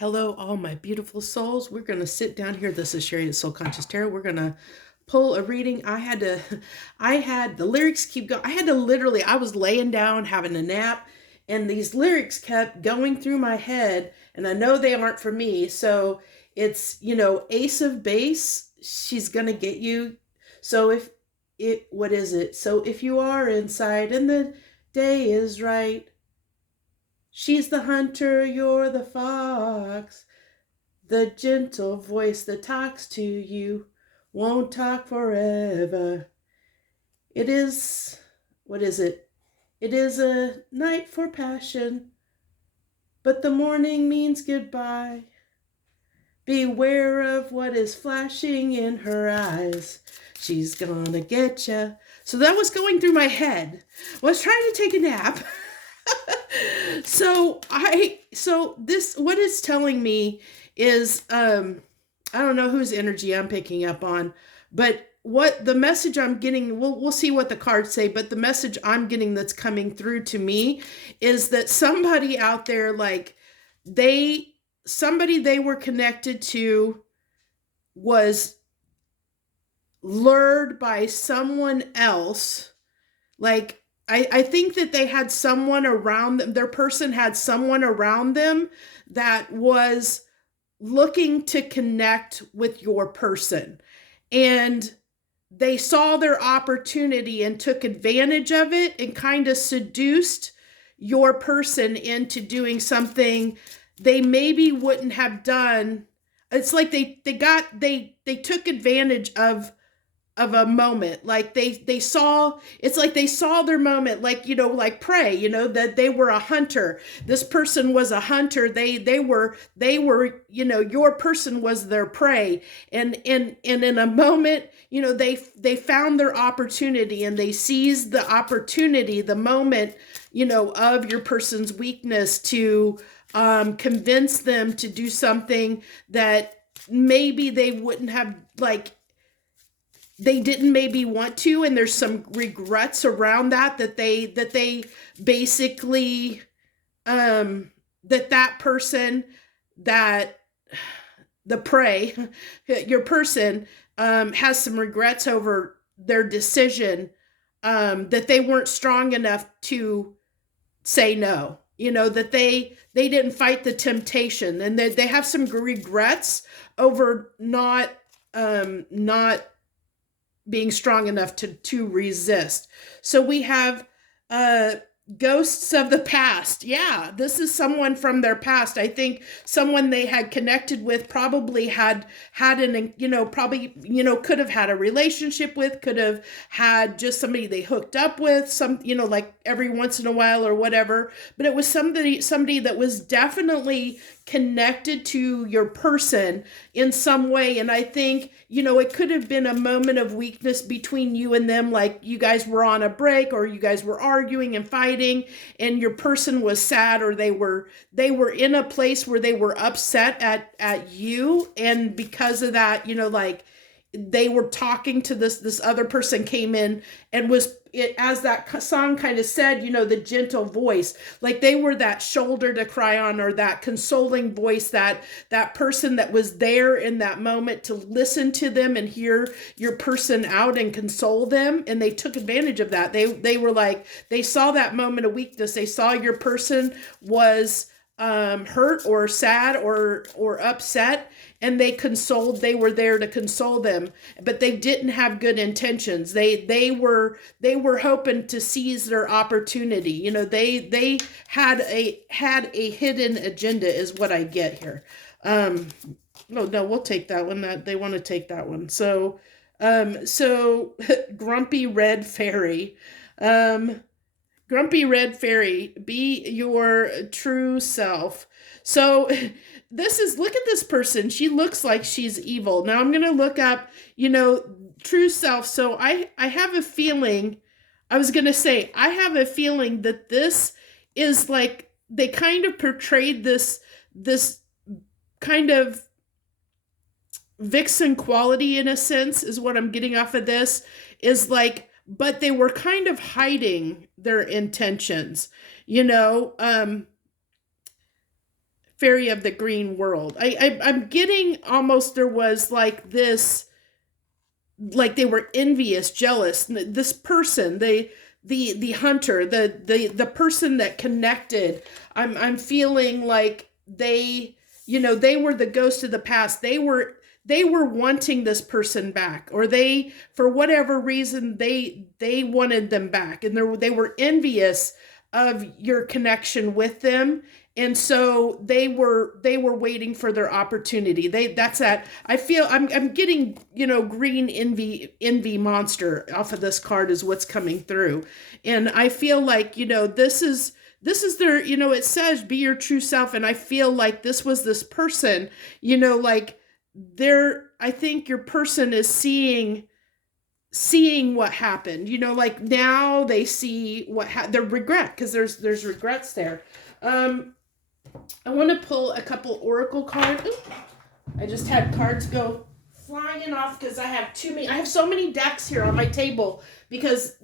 Hello, all my beautiful souls. We're going to sit down here. This is Sherry, the Soul Conscious Tarot. We're going to pull a reading. I had the lyrics keep going. I was laying down having a nap, and these lyrics kept going through my head, and I know they aren't for me. So it's, Ace of Base, she's going to get you. So what is it? So if you are inside and the day is right, she's the hunter, you're the fox. The gentle voice that talks to you won't talk forever. It is, what is it? It is a night for passion, but the morning means goodbye. Beware of what is flashing in her eyes. She's gonna get ya. So that was going through my head. I was trying to take a nap. So this, what it's telling me is, I don't know whose energy I'm picking up on, but what the message I'm getting, we'll see what the cards say, but the message I'm getting that's coming through to me is that somebody out there, like somebody they were connected to was lured by someone else. Like, I think that they had someone around them, their person had someone around them that was looking to connect with your person. And they saw their opportunity and took advantage of it and kind of seduced your person into doing something they maybe wouldn't have done. It's like they took advantage of a moment. Like they saw, it's like they saw their moment, like, like prey, that they were a hunter. This person was a hunter. They were, your person was their prey. And in a moment, they found their opportunity and they seized the opportunity, the moment, of your person's weakness to convince them to do something that maybe they wouldn't have, like, they didn't maybe want to, and there's some regrets around that they basically, that person, that the prey, your person, has some regrets over their decision, that they weren't strong enough to say no, that they didn't fight the temptation, and they have some regrets over not being strong enough to resist. So we have ghosts of the past. Yeah, this is someone from their past. I think someone they had connected with, probably had an, probably, could have had a relationship with, could have had just somebody they hooked up with, some, like every once in a while or whatever. But it was somebody that was definitely connected to your person in some way. And I think, it could have been a moment of weakness between you and them, like you guys were on a break, or you guys were arguing and fighting, and your person was sad, or they were in a place where they were upset at you, and because of that, like they were talking to this other person, came in and was, it, as that song kind of said, the gentle voice, like they were that shoulder to cry on, or that consoling voice, that person that was there in that moment to listen to them and hear your person out and console them. And they took advantage of that. They were like, they saw that moment of weakness. They saw your person was hurt or sad or upset, and they were there to console them, but they didn't have good intentions. They were hoping to seize their opportunity. They had a hidden agenda, is what I get here. No, we'll take that one. That they want to take that one. So grumpy red fairy. Grumpy red fairy, be your true self. So look at this person. She looks like she's evil. Now I'm going to look up, true self. So I have a feeling, I have a feeling that this is like, they kind of portrayed this kind of vixen quality, in a sense, is what I'm getting off of this, is like, but they were kind of hiding their intentions, fairy of the green world. I'm getting almost there was like this, like they were envious, jealous. This person, the hunter, the person that connected. I'm feeling like they, they were the ghost of the past. They were wanting this person back, or they, for whatever reason, they wanted them back, and they were envious of your connection with them. And so they were waiting for their opportunity. That's that. I feel I'm getting, green envy monster off of this card is what's coming through. And I feel like, this is their, it says be your true self, and I feel like this was this person, like I think your person is seeing what happened, like now they see the regret, because there's regrets there. I want to pull a couple oracle cards. I just had cards go flying off because I have so many decks here on my table, because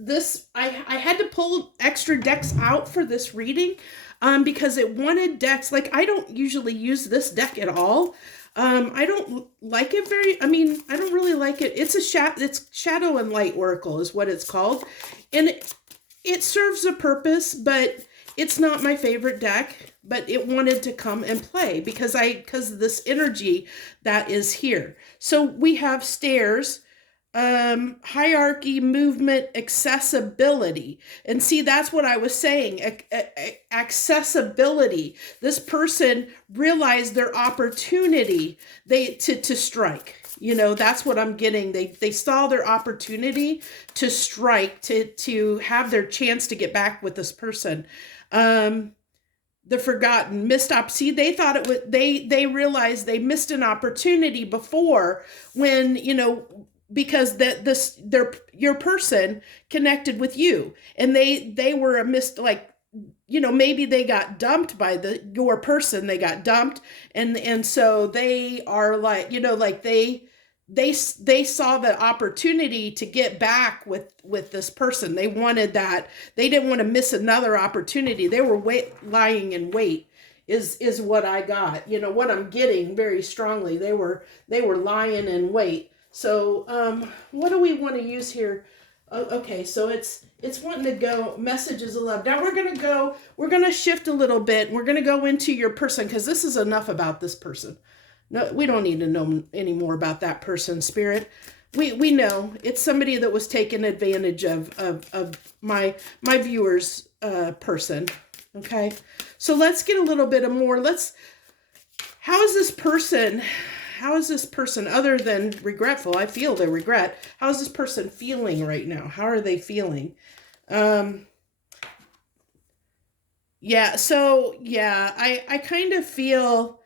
I had to pull extra decks out for this reading, because it wanted decks. Like, I don't usually use this deck at all. I don't like it I don't really like it. It's Shadow and Light Oracle is what it's called. And it serves a purpose, but it's not my favorite deck, but it wanted to come and play because of this energy that is here. So we have stairs, hierarchy, movement, accessibility. And see, that's what I was saying, accessibility. This person realized their opportunity to strike. That's what I'm getting. They saw their opportunity to strike, to have their chance to get back with this person. The forgotten, missed up. See, they thought it was, they realized they missed an opportunity before when, because your person connected with you, and they were a missed, like, maybe they got dumped by your person. They got dumped, and so they are like, like they saw the opportunity to get back with this person. They wanted that. They didn't want to miss another opportunity. They were lying in wait is what I got. What I'm getting very strongly. They were lying in wait. So what do we want to use here? Okay, so it's wanting to go messages of love. Now we're going to shift a little bit. We're going to go into your person, because this is enough about this person. No, we don't need to know any more about that person, Spirit. We know it's somebody that was taken advantage of my viewers' person. Okay, so let's get a little bit of more. How is this person other than regretful? I feel the regret. How is this person feeling right now? How are they feeling? Yeah, so yeah, I kind of feel.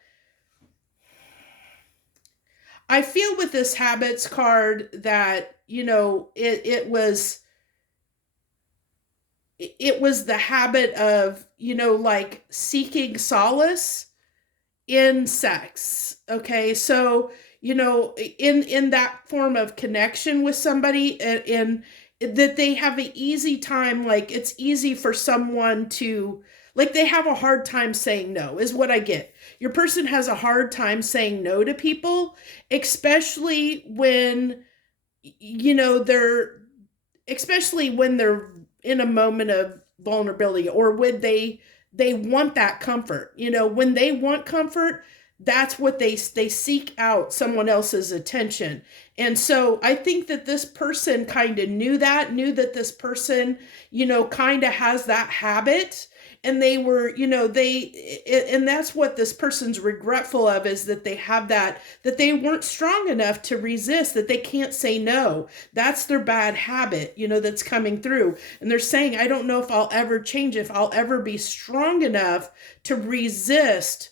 I feel with this habits card that, it was the habit of, like seeking solace in sex. Okay. So, in that form of connection with somebody, and that they have an easy time, like it's easy for someone to, like, they have a hard time saying no, is what I get. Your person has a hard time saying no to people, especially when, especially when they're in a moment of vulnerability, or when they want that comfort. When they want comfort, that's what they seek out someone else's attention. And so I think that this person kind of knew that this person, kind of has that habit. And they were, and that's what this person's regretful of, is that they have that they weren't strong enough to resist, that they can't say no. That's their bad habit, that's coming through. And they're saying, I don't know if I'll ever change, if I'll ever be strong enough to resist,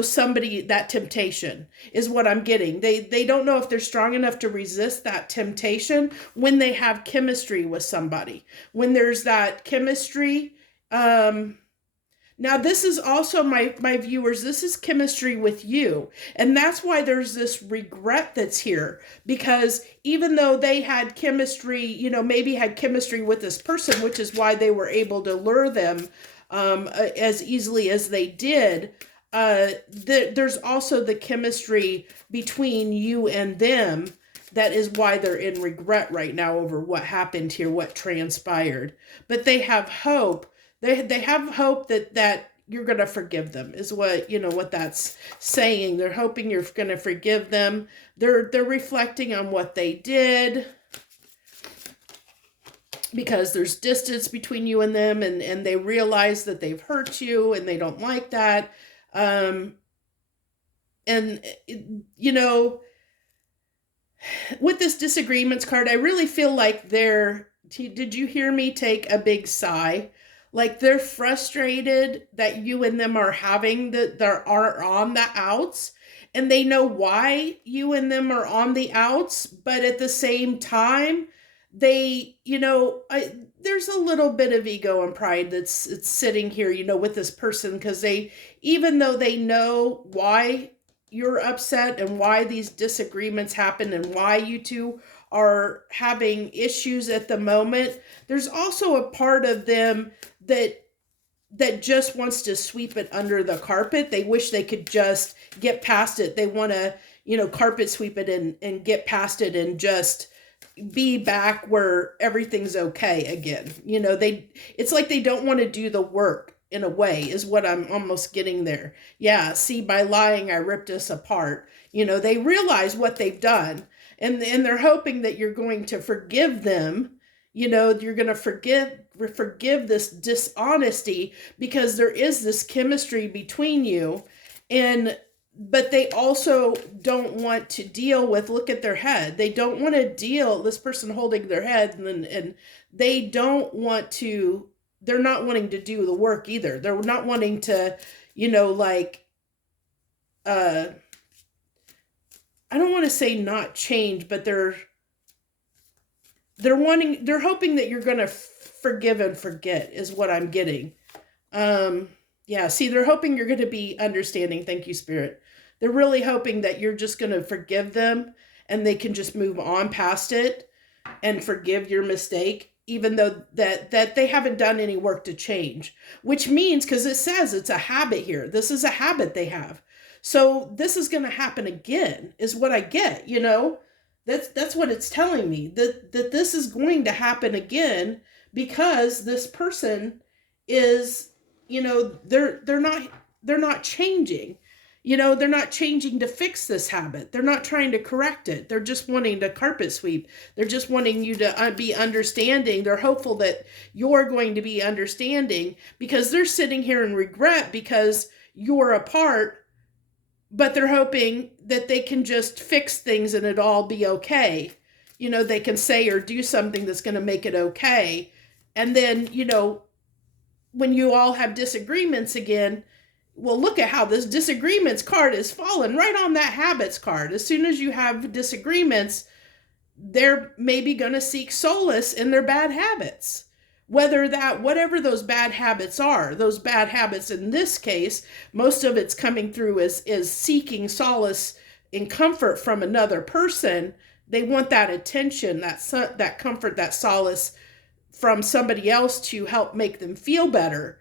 somebody, that temptation is what I'm getting. They don't know if they're strong enough to resist that temptation when they have chemistry with somebody, when there's that chemistry. Now this is also my viewers, this is chemistry with you. And that's why there's this regret that's here, because even though they had chemistry, maybe had chemistry with this person, which is why they were able to lure them, as easily as they did. there's also the chemistry between you and them. That is why they're in regret right now over what happened here, what transpired. But they have hope. They have hope that you're going to forgive them, is what, what that's saying. They're hoping you're going to forgive them. They're reflecting on what they did, because there's distance between you and them, and they realize that they've hurt you and they don't like that. With this disagreements card, I really feel like did you hear me take a big sigh? Like they're frustrated that you and them are having are on the outs, and they know why you and them are on the outs, but at the same time, there's a little bit of ego and pride it's sitting here, with this person, because even though they know why you're upset and why these disagreements happen and why you two are having issues at the moment, there's also a part of them that just wants to sweep it under the carpet. They wish they could just get past it. They want to, carpet sweep it and get past it and just be back where everything's okay again. It's like they don't want to do the work, in a way, is what I'm almost getting there. Yeah, see, by lying, I ripped us apart. They realize what they've done, and they're hoping that you're going to forgive them. You're going to forgive this dishonesty, because there is this chemistry between you, but they also don't want to deal with, look at their head. They don't want to deal, this person holding their head, and they don't want to, they're not wanting to do the work either. They're not wanting to, I don't want to say not change, but they're hoping that you're going to forgive and forget, is what I'm getting. Yeah, see, they're hoping you're going to be understanding. Thank you, Spirit. They're really hoping that you're just going to forgive them and they can just move on past it and forgive your mistake, even though that they haven't done any work to change. Which means, because it says it's a habit here. This is a habit they have. So this is going to happen again, is what I get, That's what it's telling me, that this is going to happen again, because this person is, they're not changing. They're not changing to fix this habit. They're not trying to correct it. They're just wanting to carpet sweep. They're just wanting you to be understanding. They're hopeful that you're going to be understanding, because they're sitting here in regret because you're apart, but they're hoping that they can just fix things and it'll all be okay. They can say or do something that's going to make it okay. And then, when you all have disagreements again, well, look at how this disagreements card is fallen right on that habits card. As soon as you have disagreements, they're maybe going to seek solace in their bad habits. Whatever those bad habits are, those bad habits in this case, most of it's coming through is seeking solace and comfort from another person. They want that attention, that comfort, that solace from somebody else to help make them feel better.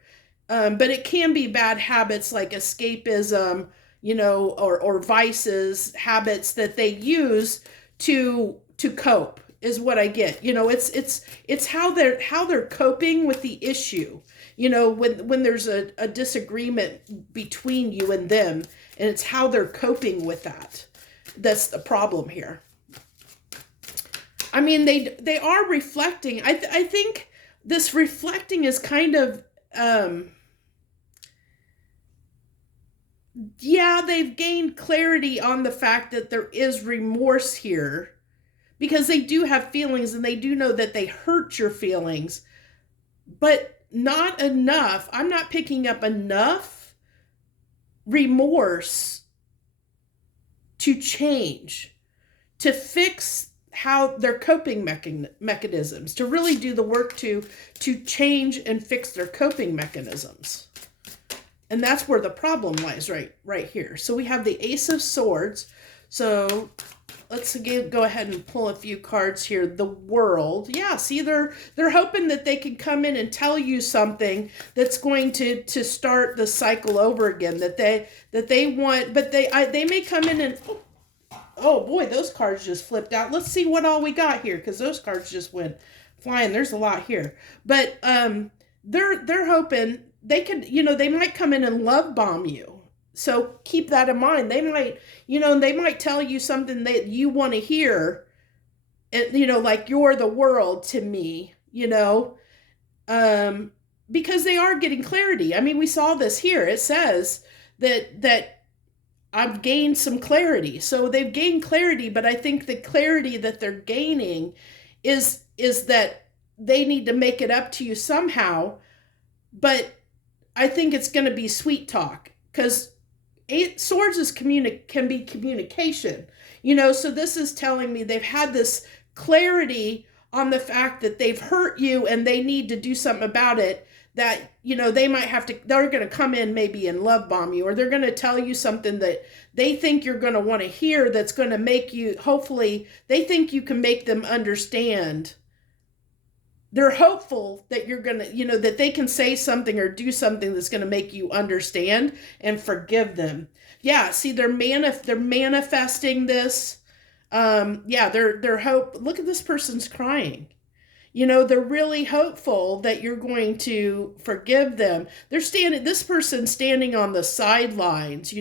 But it can be bad habits like escapism, or vices, habits that they use to cope, is what I get. It's how they're coping with the issue. When there's a disagreement between you and them, and it's how they're coping with that. That's the problem here. I mean, they are reflecting. I think this reflecting is kind of, they've gained clarity on the fact that there is remorse here, because they do have feelings and they do know that they hurt your feelings, but not enough. I'm not picking up enough remorse to change, to fix how their coping mechanisms, to really do the work to change and fix their coping mechanisms. And that's where the problem lies, right here. So we have the Ace of Swords. So let's go ahead and pull a few cards here. The World. Yeah, see, they're hoping that they can come in and tell you something that's going to start the cycle over again. That they want, but they may come in and oh boy, those cards just flipped out. Let's see what all we got here, because those cards just went flying. There's a lot here, but they're hoping they could, they might come in and love bomb you. So keep that in mind. They might, they might tell you something that you want to hear, like you're the world to me, because they are getting clarity. I mean, we saw this here. It says that I've gained some clarity. So they've gained clarity, but I think the clarity that they're gaining is that they need to make it up to you somehow. But I think it's going to be sweet talk, because Swords can be communication, so this is telling me they've had this clarity on the fact that they've hurt you and they need to do something about it, that, they might have to, they're going to come in maybe and love bomb you, or they're going to tell you something that they think you're going to want to hear, that's going to make you, hopefully, they think you can make them understand. They're hopeful that you're going to, that they can say something or do something that's going to make you understand and forgive them. Yeah, see, they're manifesting this. They're hope. Look at this person's crying. They're really hopeful that you're going to forgive them. This person's standing on the sidelines,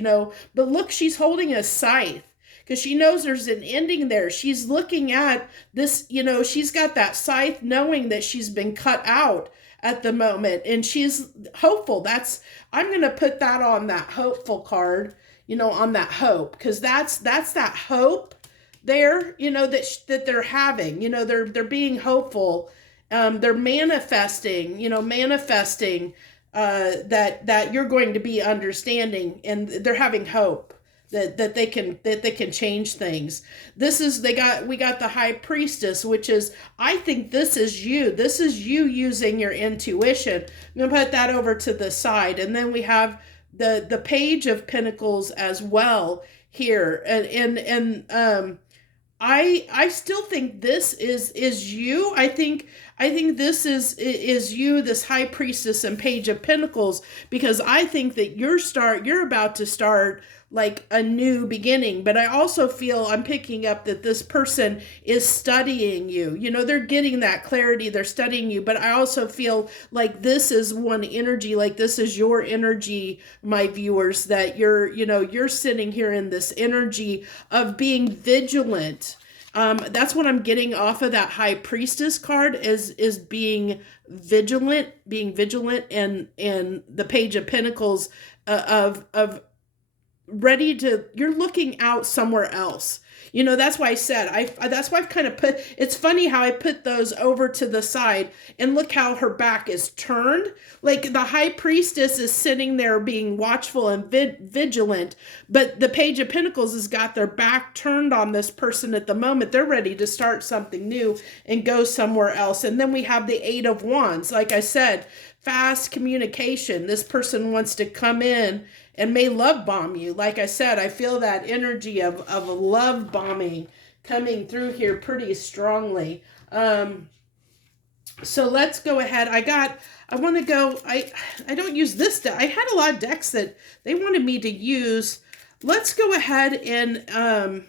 but look, she's holding a scythe, because she knows there's an ending there. She's looking at this, she's got that scythe, knowing that she's been cut out at the moment, and she's hopeful. I'm going to put that on that hopeful card, on that hope, because that's that hope there, that they're having, they're being hopeful. They're manifesting, that you're going to be understanding, and they're having hope that they can change things. We got the High Priestess, which is, I think this is you using your intuition. I'm gonna put that over to the side, and then we have the Page of Pentacles as well here, and I still think this is you. I think this is you, this High Priestess and Page of Pentacles, because I think that you're about to start like a new beginning. But I also feel, I'm picking up that this person is studying you. They're getting that clarity, they're studying you. But I also feel like this is one energy, like this is your energy, my viewers, that you're sitting here in this energy of being vigilant. That's what I'm getting off of that High Priestess card, is being vigilant, and the Page of Pentacles, of ready to, you're looking out somewhere else. That's why I said, that's why I've kind of put, it's funny how I put those over to the side, and look how her back is turned. Like the High Priestess is sitting there being watchful and vigilant, but the Page of Pentacles has got their back turned on this person at the moment. They're ready to start something new and go somewhere else. And then we have the Eight of Wands. Like I said, fast communication. This person wants to come in and may love bomb you. Like I said, I feel that energy of love bombing coming through here pretty strongly. So let's go ahead. I want to go, I don't use this deck. I had a lot of decks that they wanted me to use. Let's go ahead and,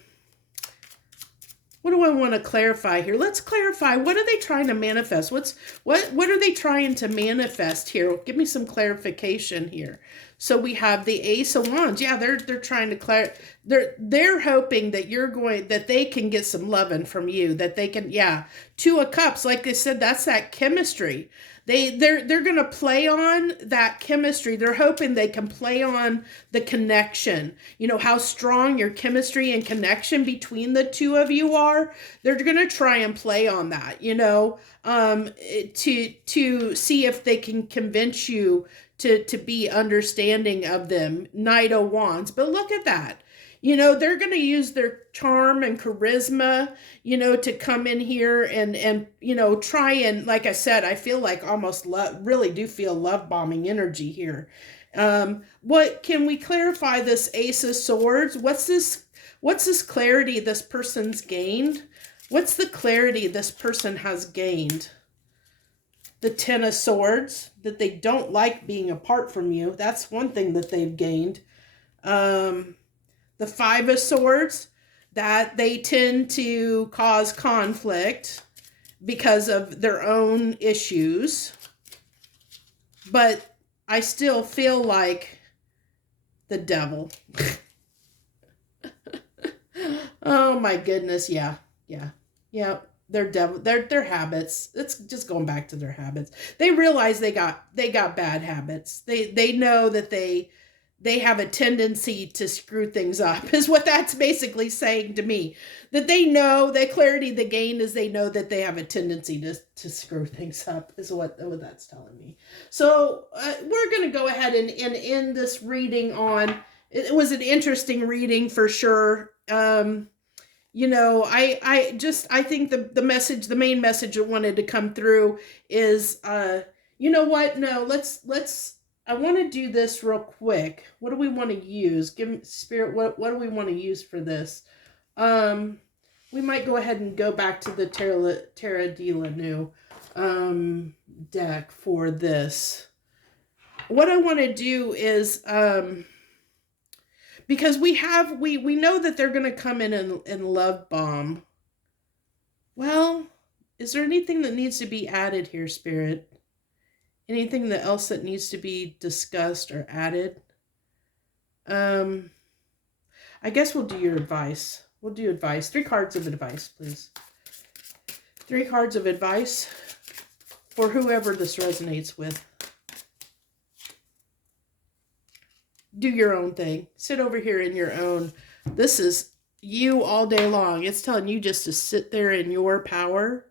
what do I want to clarify here? Let's clarify, what are they trying to manifest? What are they trying to manifest here? Give me some clarification here. So we have the Ace of Wands. Yeah, they're trying to they're hoping that they can get some loving from you, that they can, yeah. Two of Cups, like I said, that's that chemistry. They're going to play on that chemistry. They're hoping they can play on the connection. How strong your chemistry and connection between the two of you are. They're going to try and play on that, to see if they can convince you to be understanding of them. Knight of Wands. But look at that. They're going to use their charm and charisma, to come in here and try and, like I said, I feel like almost really do feel love bombing energy here. What can we clarify this Ace of Swords? What's this What's this clarity this person's gained? What's the clarity this person has gained? The Ten of Swords, that they don't like being apart from you. That's one thing that they've gained. The Five of Swords, that they tend to cause conflict because of their own issues. But I still feel like the Devil. Oh my goodness, yeah. Their devil, their habits. It's just going back to their habits. They realize they got bad habits. They know that they have a tendency to screw things up, is what that's basically saying to me. That they know, that clarity they gain is they know that they have a tendency to screw things up, is what that's telling me. So we're going to go ahead and end this reading on, it was an interesting reading for sure. You know, I think the message, the main message I wanted to come through is, you know what? No, let's, I want to do this real quick. What do we want to use? Give me, Spirit, what do we want to use for this? We might go ahead and go back to the Terra de la Nu deck for this. What I want to do is, because we know that they're going to come in and love bomb. Well, is there anything that needs to be added here, Spirit? Anything else that needs to be discussed or added? I guess we'll do your advice. We'll do advice. 3 cards of advice, please. 3 cards of advice for whoever this resonates with. Do your own thing. Sit over here in your own. This is you all day long. It's telling you just to sit there in your power,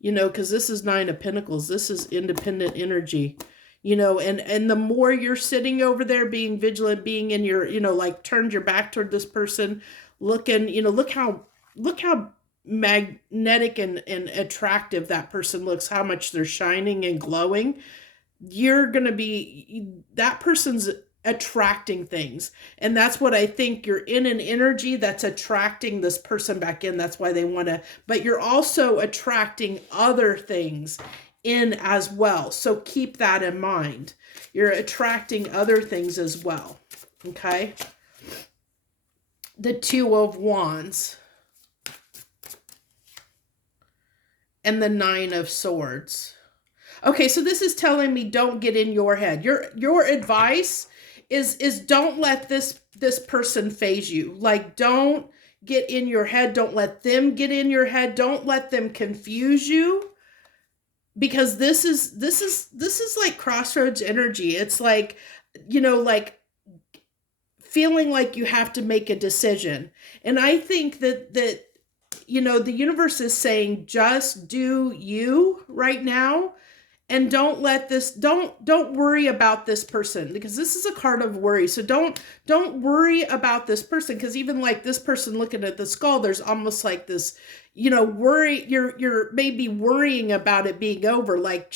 you know, because this is 9 of Pentacles. This is independent energy, you know, and the more you're sitting over there being vigilant, being in your, you know, like turned your back toward this person, looking, you know, look how magnetic and attractive that person looks, how much they're shining and glowing. You're going to be, that person's attracting things. And that's what I think, you're in an energy that's attracting this person back in. That's why they want to, but you're also attracting other things in as well. So keep that in mind. You're attracting other things as well. Okay. The 2 of Wands and the 9 of Swords. Okay. So this is telling me don't get in your head. Your advice is don't let this person phase you. Like, don't get in your head. Don't let them get in your head. Don't let them confuse you, because this is like crossroads energy. It's like, you know, like feeling like you have to make a decision. And I think that you know, the universe is saying just do you right now. And don't let this, don't worry about this person, because this is a card of worry. So don't worry about this person, because even like this person looking at the skull, there's almost like this, you know, worry. You're maybe worrying about it being over. Like,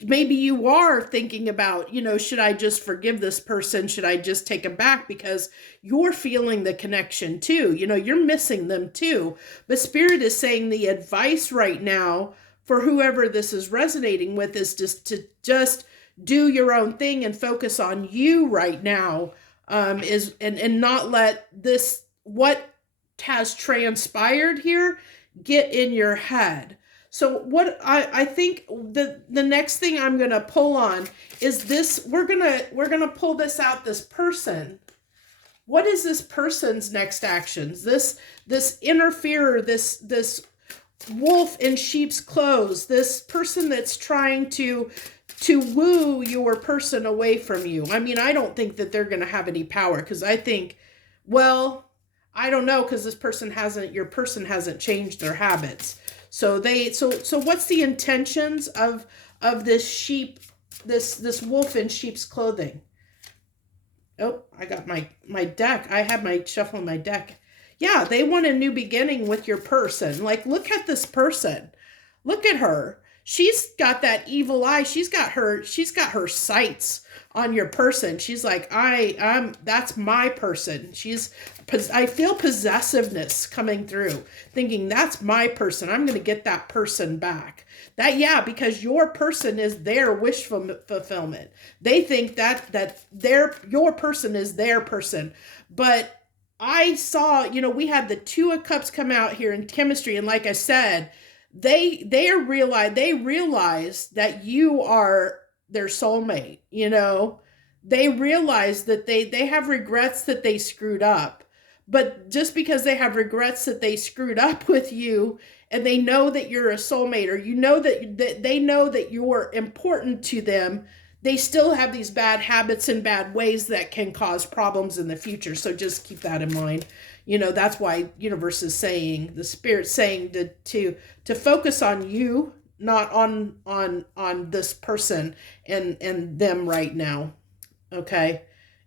maybe you are thinking about, you know, should I just forgive this person? Should I just take them back? Because you're feeling the connection too. You know, you're missing them too. But Spirit is saying the advice right now for whoever this is resonating with is just to do your own thing and focus on you right now, and not let this, what has transpired here, get in your head. So what I think the next thing I'm going to pull on is this. We're going to pull this out, this person. What is this person's next actions? This interferer, this wolf in sheep's clothes, this person that's trying to woo your person away from you. I mean, I don't think that they're going to have any power, because I think, well, I don't know, because your person hasn't changed their habits. So what's the intentions of this sheep, this wolf in sheep's clothing? Oh, I got my deck. I have my shuffle in my deck. Yeah, they want a new beginning with your person. Like, look at this person. Look at her. she's got that evil eye. She's got her sights on your person. She's like, that's my person. I feel possessiveness coming through, thinking that's my person. I'm going to get that person back. Yeah, because your person is their wish fulfillment. They think that your person is their person. But I saw, we had the Two of Cups come out here in chemistry, and like I said, they realize that you are their soulmate. They realize that they have regrets that they screwed up. But just because they have regrets that they screwed up with you, and they know that you're a soulmate, or that they know that you're important to them, they still have these bad habits and bad ways that can cause problems in the future. So just keep that in mind. That's why universe is saying, the spirit's saying to focus on you, not on this person and them right now. Okay.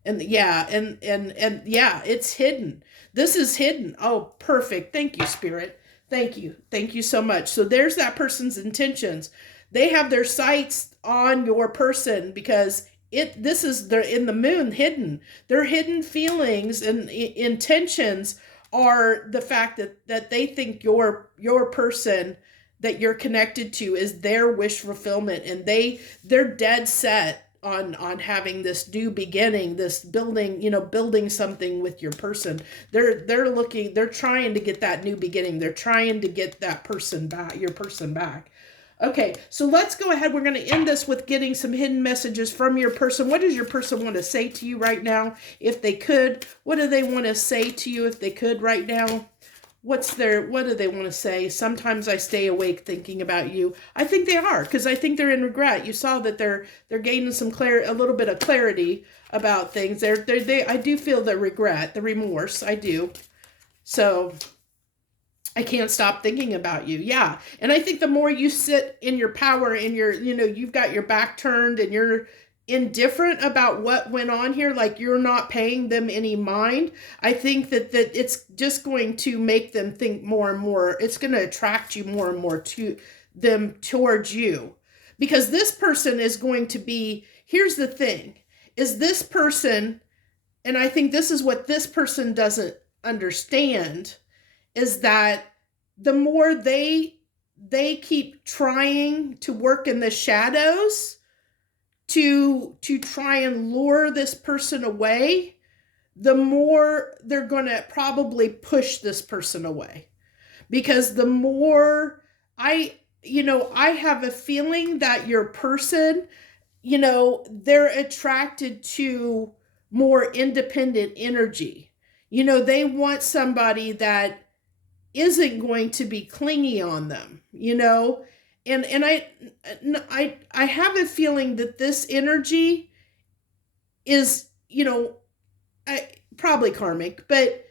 And yeah, and yeah, it's hidden. This is hidden. Oh, perfect. Thank you, spirit. Thank you. Thank you so much. So there's that person's intentions. They have their sights on your person because they're in the moon, hidden. Their hidden feelings and intentions are the fact that they think your person that you're connected to is their wish fulfillment, and they're dead set on having this new beginning, this building something with your person. They're trying to get that new beginning. They're trying to get that person back, your person back. Okay, so let's go ahead. We're going to end this with getting some hidden messages from your person. What does your person want to say to you right now, if they could? What do they want to say to you if they could right now? What do they want to say? Sometimes I stay awake thinking about you. I think they are, because I think they're in regret. You saw that they're gaining a little bit of clarity about things. I do feel the regret, the remorse. I do. So I can't stop thinking about you. Yeah. And I think the more you sit in your power, and you've got your back turned and you're indifferent about what went on here, like you're not paying them any mind, I think that it's just going to make them think more and more. It's going to attract you more and more to them, towards you, because this person is going to be, here's the thing, is this person, and I think this is what this person doesn't understand, is that the more they keep trying to work in the shadows to try and lure this person away, the more they're going to probably push this person away. Because the more I have a feeling that your person, they're attracted to more independent energy. They want somebody that isn't going to be clingy on them, and I have a feeling that this energy is, probably karmic, but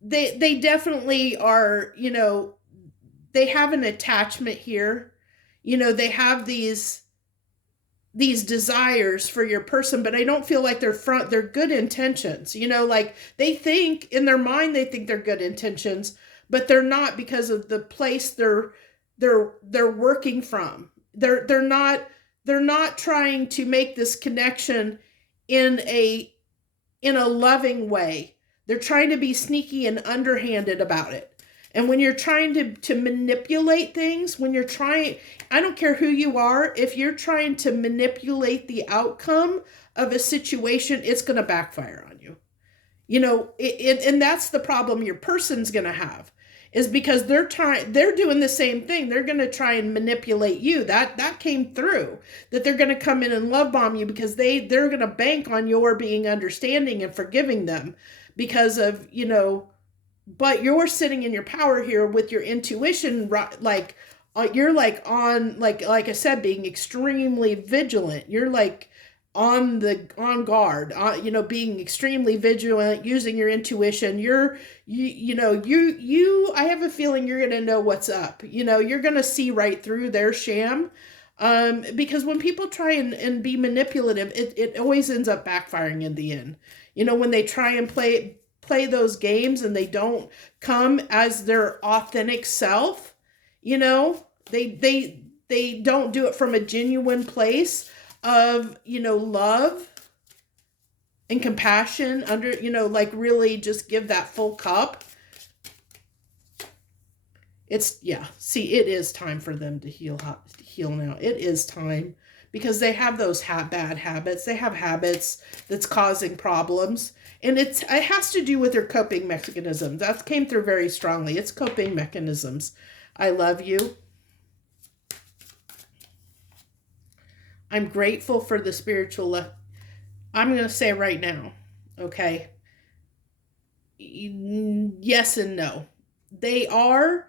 they definitely are, they have an attachment here. They have these desires for your person, but I don't feel like they're good intentions. Like they think in their mind, they think they're good intentions, but they're not, because of the place they're working from. They're not trying to make this connection in a loving way. They're trying to be sneaky and underhanded about it. And when you're trying to manipulate things, I don't care who you are, if you're trying to manipulate the outcome of a situation, it's going to backfire on you. And that's the problem your person's going to have, is because they're doing the same thing. They're going to try and manipulate you. That came through, that they're going to come in and love bomb you, because they're going to bank on your being understanding and forgiving them, because of, but you're sitting in your power here with your intuition, like you're like on, like I said, being extremely vigilant. You're like on guard, being extremely vigilant, using your intuition. I have a feeling you're going to know what's up. You're going to see right through their sham. Because when people try and be manipulative, it always ends up backfiring in the end. When they try and play those games and they don't come as their authentic self, they they don't do it from a genuine place of, love and compassion, like really just give that full cup. See, it is time for them to heal now. It is time, because they have those bad habits. They have habits that's causing problems. And it has to do with their coping mechanisms. That came through very strongly. It's coping mechanisms. I love you. I'm grateful for the spiritual. I'm going to say right now, okay? Yes and no. They are,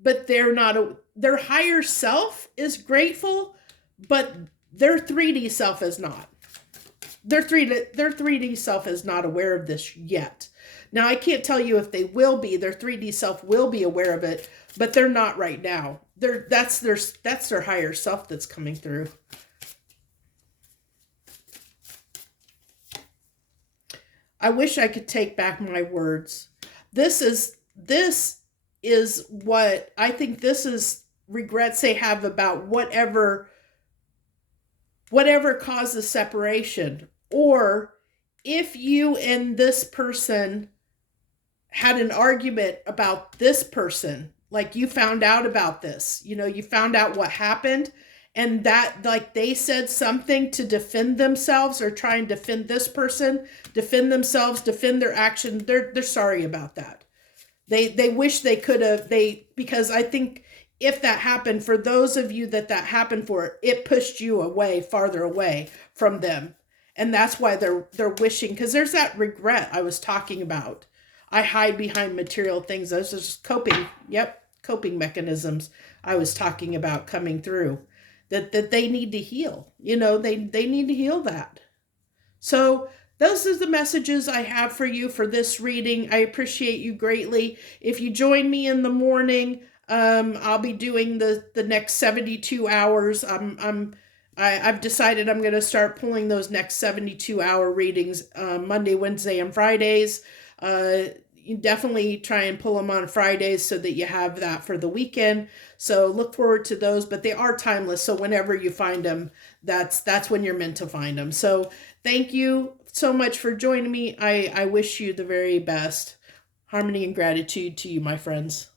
but they're not. Their higher self is grateful, but their 3D self is not. Their 3D self is not aware of this yet. Now, I can't tell you if they will be. Their 3D self will be aware of it, but they're not right now. That's their higher self that's coming through. I wish I could take back my words. This is what I think. This is regrets they have about whatever causes separation. Or if you and this person had an argument about this person, like you found out about this, you found out what happened, and that, like, they said something to defend themselves or try and defend this person, defend themselves, defend their action. They're sorry about that. They wish they could have, because I think if that happened, for those of you that happened for, it pushed you farther away from them. And that's why they're wishing, because there's that regret I was talking about. I hide behind material things. Those are just coping mechanisms I was talking about coming through. That they need to heal. They need to heal that. So those are the messages I have for you for this reading. I appreciate you greatly. If you join me in the morning, I'll be doing the next 72 hours. I've decided I'm going to start pulling those next 72-hour readings Monday, Wednesday, and Fridays. You definitely try and pull them on Fridays so that you have that for the weekend. So look forward to those, but they are timeless. So whenever you find them, that's when you're meant to find them. So thank you so much for joining me. I wish you the very best. Harmony and gratitude to you, my friends.